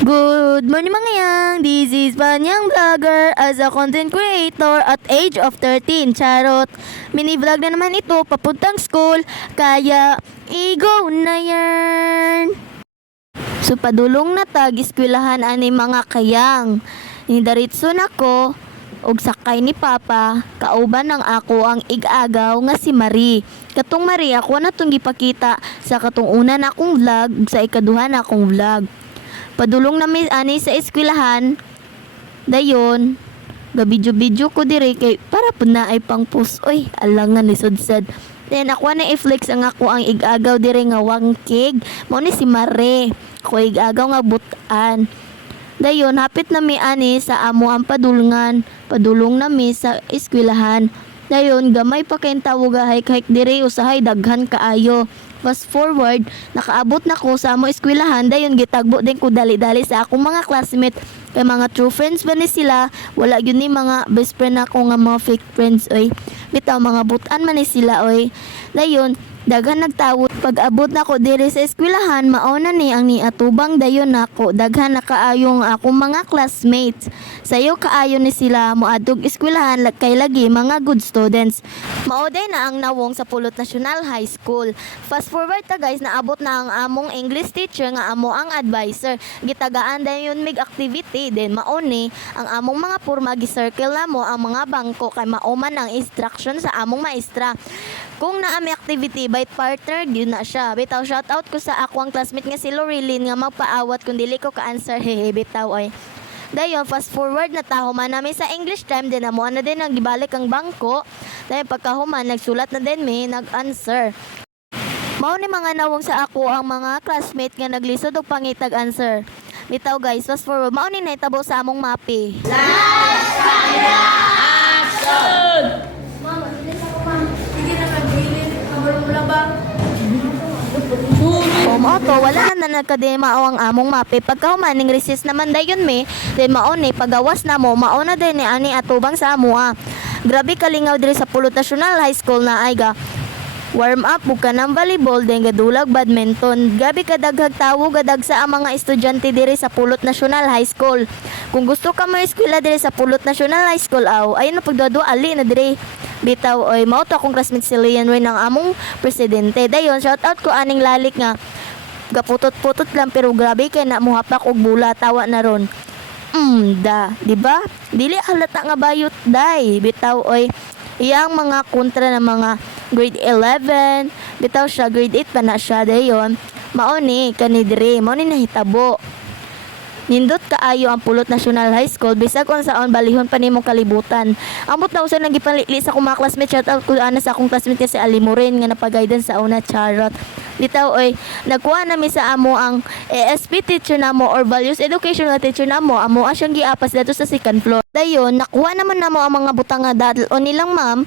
Good morning mga yang! This is Banyang Vlogger as a content creator at age of 13. Charot! Mini-vlog na naman ito papuntang school kaya i-go na yan! So padulong na tag eskwelahan ani mga kayang. Nidaritso na ko og sakay ni Papa kauban ng ako ang igagaw nga si Marie. Katong Marie ako na tong gipakita sa katong una na akong vlog ug sa ikaduha na akong vlog. Padulong na mi ani sa eskwelahan. Dayon, gabidyo-bidyo ko dire kay para pud na ay pang post. Oy, alangan ni sudsad. Then ako na i-flex ang ako ang igagaw dire nga wangkig. Mao ni si Mare. Ako igagaw nga butan. Dayon, hapit na mi ani sa amo ang padulngan. Padulong na mi sa eskwelahan. Dayon, gamay pa kayong tawag hike-hike dire usahay daghan kaayo. Fast forward, nakaabot na ko sa amo eskwelahan, dayon gitagbo din ko dali-dali sa akong mga classmate. Kay mga true friends ba ni sila, wala yun ni mga best friend ako nga mga fake friends oy. Bitaw mga butan man ni sila oy. Dayon, daghan nagtawod. Pag abot na ko dire sa eskwelahan, mauna ni ang niatubang dayon nako. Daghan na kaayong akong mga classmates. Sayo kaayo ni sila moadtog eskwelahan kay lagi mga good students. Maoday na ang nawong sa Pulot National High School. Fast forward ta guys, naabot na ang among English teacher nga amo ang advisor. Gitagaan dayon mig activity din mauni ang among mga porma gi-circle na mo ang mga bangko kay mauman ang instruction sa among maestra. Kung naami activity by partner gyud na siya. Bitaw shout out ko sa ako ang classmate nga si Loreline nga magpaawat kung dili ko ka-answer hehe bitaw oy. Dayon, fast forward na tahuman namin sa English time din na mo na din ang gibalik ang bangko. Dayon pagkahuman nagsulat na din mi nag-answer. Mao ni mga nawong sa ako ang mga classmate nga naglisod og pangitag answer. Bitaw guys, fast forward mao ni nahitabo sa among mapi. Lights, camera, action! Mama, hindi sa ko pa. Sige na nag-ilit. Kamarong mo lang ba? O mao to, wala na nagkadema o ang among mapi. Pagkahuman ning recess naman dayon mi, then mao ni pagawas na mo, mao na din ni ani atubang sa amoa. Grabe kalingaw diri sa Pulot National High School na ay ga warm up ug kanang volleyball din gadulag badminton. Gabi kadaghag tawo gadag sa ang mga estudyante diri sa Pulot National High School. Kung gusto ka mo eskwela diri sa Pulot National High School ayun na pagdado ali na diri. Bitaw oy mao to akong classmate si Lian Ray ng among presidente. Dayon shout out ko aning lalik nga gaputot-putot lang pero grabe kay na muhapak og bula tawa na ron. Di ba? Dili halata nga bayot day. Bitaw oy iyang mga kontra ng mga grade 11, bitaw siya grade 8 pa na siya dayon. Mao ni kani dire, mao ni nahitabo. Nindot kaayo ang Pulot National High School bisag unsaon balihon pa nimo kalibutan. Ambot na usa nang gipanlili sa akong mga classmates, shout out ko ana sa akong classmate si Alimurin nga napag-guidance sa una charot. Bitaw oy, nagkuha nami sa amo ang ASP teacher namo or values educational teacher namo, amo asyang giapas dito sa second floor. Dayon nakuha naman namo ang mga butang nga dadlon nilang ma'am.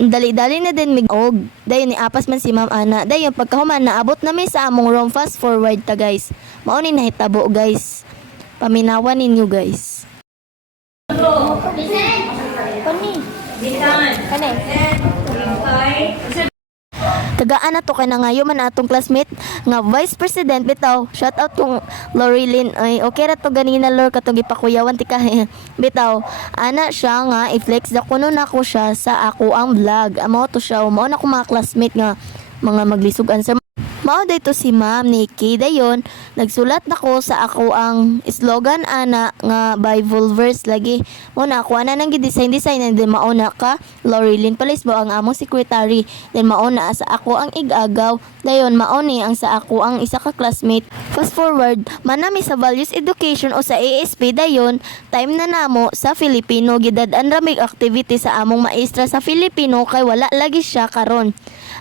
Dali-dali na din mig-og. Dayon ni apas man si Ma'am Ana. Dayon pagkahuman naabot na mi sa among room, fast forward ta guys. Mao ni nahitabo guys. Paminawan ninyo guys. Kani. Kani. Tagaan na to kay nangayo man atong classmate nga vice president bitaw. Shout out kong Loreline. Ay okay ra to ganina lor katong gipakuyawan ti ka. Bitaw ana siya nga i-flex da kuno nako siya sa ako ang vlog. Amo to siya mao na ko mga classmate nga mga maglisog answer. Mao dayto si Ma'am Nikki dayon nagsulat nako sa ako ang slogan ana nga Bible verse lagi. Mo na ako ana nang gi-design and then mao na ka Loreline Palisbo ang among secretary. Then mao na sa ako ang igagaw. Dayon mao ni ang sa ako ang isa ka classmate. Fast forward manami sa values education o sa ASP dayon time na namo sa Filipino gidad-an ra mig activity sa among maestra sa Filipino kay wala lagi siya karon.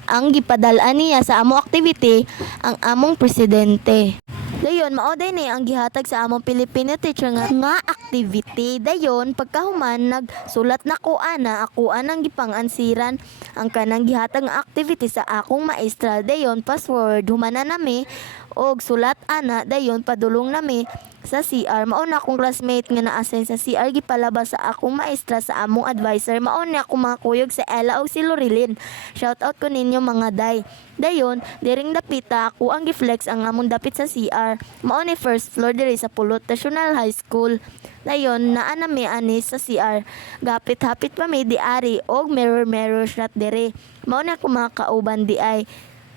Ang gipadal-an niya sa among activity ang among presidente. Dayon maoday ni ang gihatag sa among Filipino teacher nga activity. Dayon pagkahuman nagsulat na ko ana ako anang gipangansiran ang kanang gihatag nga activity sa akong maestra. Dayon fast forward humana nami og sulat ana dayon padulong nami sa CR. Mao na akong classmate nga na-assign sa CR gipalabas sa akong maestra sa among advisor. Mao na akong mga kuyog sa Ella og si Lorilyn. Shout out ko ninyo mga day. Dayon, diring dapita ako ang giflex ang among dapit sa CR. Mao ni first floor diri sa Pulot National High School. Dayon, naa na mi ani sa CR. Gapit-hapit pa mi di ari og mirror shot diri. Mao na ako mga kauban di ay.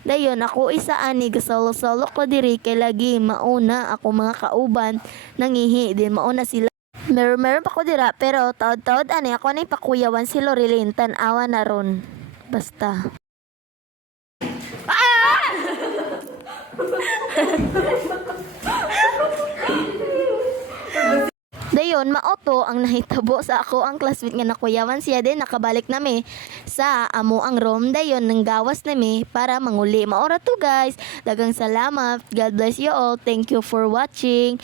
Dayon ako isa ani gasolo-solo ko diri kay lagi mauna ako mga kauban nangihi din mauna sila. Meron pa ko dira pero taod-taod ani ako ni pakuyawan si Lorilyn tan-awa na ron. Basta. Dayon, maoto ang nahitabo sa ako ang classmate nga nakuyawan siya din nakabalik nami sa amo ang room. Dayon, nanggawas nami para manguli. Maora to guys. Dagang salamat. God bless you all. Thank you for watching.